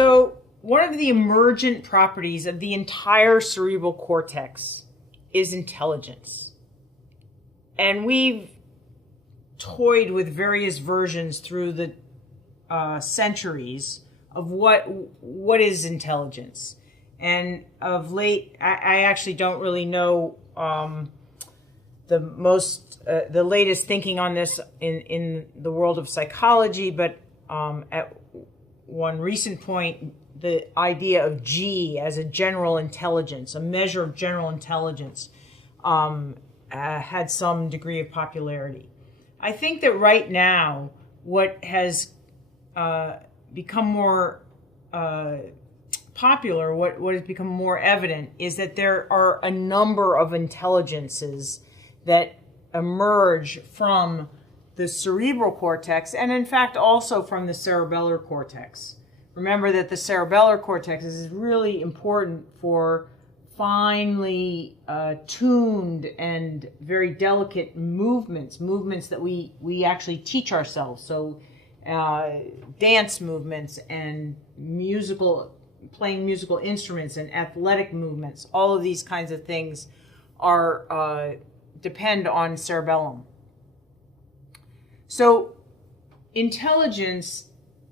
So one of the emergent properties of the entire cerebral cortex is intelligence. And we've toyed with various versions through the centuries of what is intelligence. And of late, I actually don't really know the latest thinking on this in the world of psychology, but at one recent point, the idea of G as a general intelligence, a measure of general intelligence, had some degree of popularity. I think that right now, what has become more popular, what has become more evident, is that there are a number of intelligences that emerge from the cerebral cortex, and in fact also from the cerebellar cortex. Remember that the cerebellar cortex is really important for finely tuned and very delicate movements that we actually teach ourselves. So dance movements and playing musical instruments and athletic movements, all of these kinds of things depend on cerebellum. So intelligence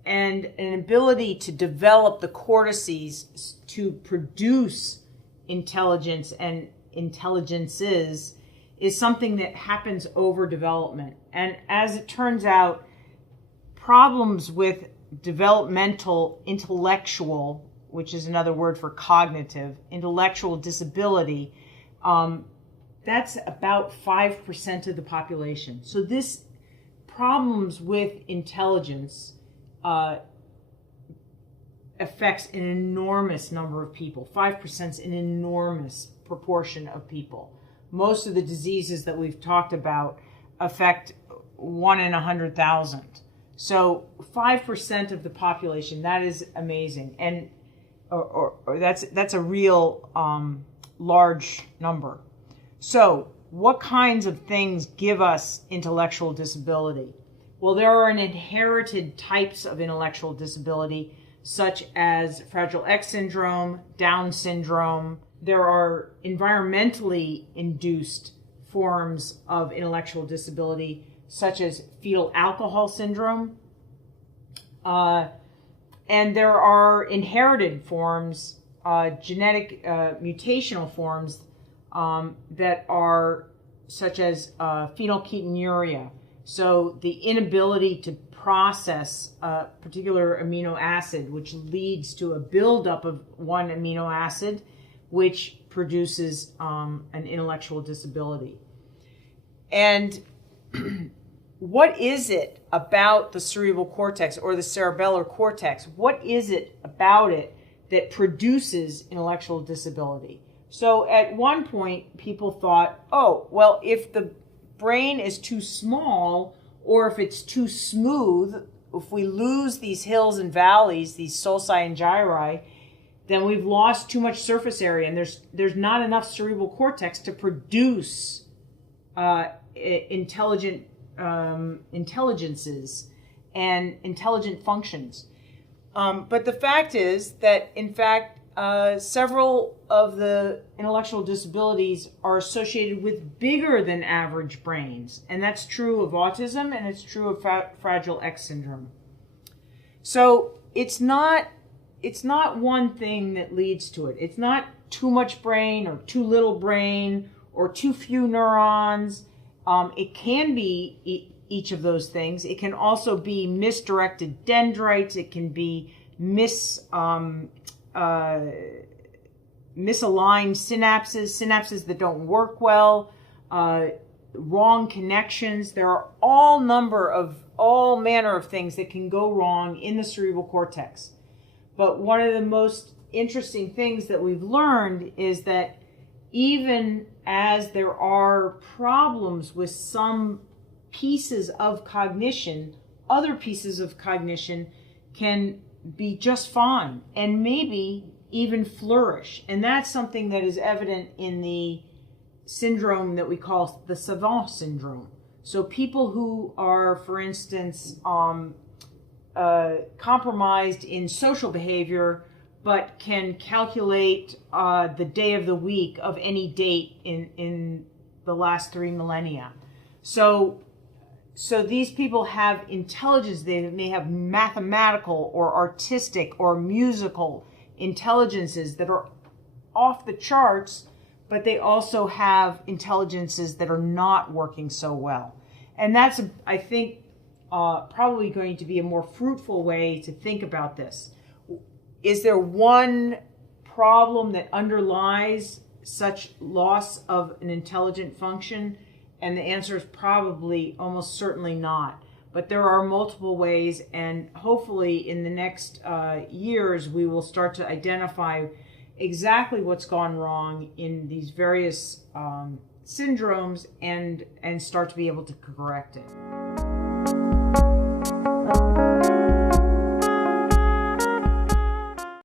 and an ability to develop the cortices to produce intelligence and intelligences is something that happens over development. And as it turns out, problems with developmental intellectual, which is another word for cognitive, intellectual disability, that's about 5% of the population. So this problems with intelligence affects an enormous number of people. 5% is an enormous proportion of people. Most of the diseases that we've talked about affect 1 in 100,000. So 5% of the population, that is amazing. And or that's a real large number. So what kinds of things give us intellectual disability? Well, there are inherited types of intellectual disability, such as Fragile X syndrome, Down syndrome. There are environmentally induced forms of intellectual disability, such as fetal alcohol syndrome. And there are inherited forms, genetic mutational forms that are such as phenylketonuria. So the inability to process a particular amino acid, which leads to a buildup of one amino acid, which produces an intellectual disability. And what is it about the cerebral cortex or the cerebellar cortex? What is it about it that produces intellectual disability? So at one point, people thought, oh, well, if the brain is too small or if it's too smooth, if we lose these hills and valleys, these sulci and gyri, then we've lost too much surface area and there's not enough cerebral cortex to produce intelligences and intelligent functions. But the fact is that, in fact, several of the intellectual disabilities are associated with bigger than average brains. And that's true of autism and it's true of Fragile X syndrome. So it's not one thing that leads to it. It's not too much brain or too little brain or too few neurons. It can be each of those things. It can also be misdirected dendrites. It can be misaligned synapses that don't work well, wrong connections. There are all manner of things that can go wrong in the cerebral cortex. But one of the most interesting things that we've learned is that even as there are problems with some pieces of cognition, other pieces of cognition can be just fine and maybe even flourish. And that's something that is evident in the syndrome that we call the savant syndrome. So people who are, for instance, compromised in social behavior, but can calculate the day of the week of any date in the last 3 millennia. So these people have intelligence. They may have mathematical or artistic or musical intelligences that are off the charts, but they also have intelligences that are not working so well. And that's, I think, probably going to be a more fruitful way to think about this. Is there one problem that underlies such loss of an intelligent function? And the answer is probably almost certainly not. But there are multiple ways, and hopefully in the next years we will start to identify exactly what's gone wrong in these various syndromes and start to be able to correct it.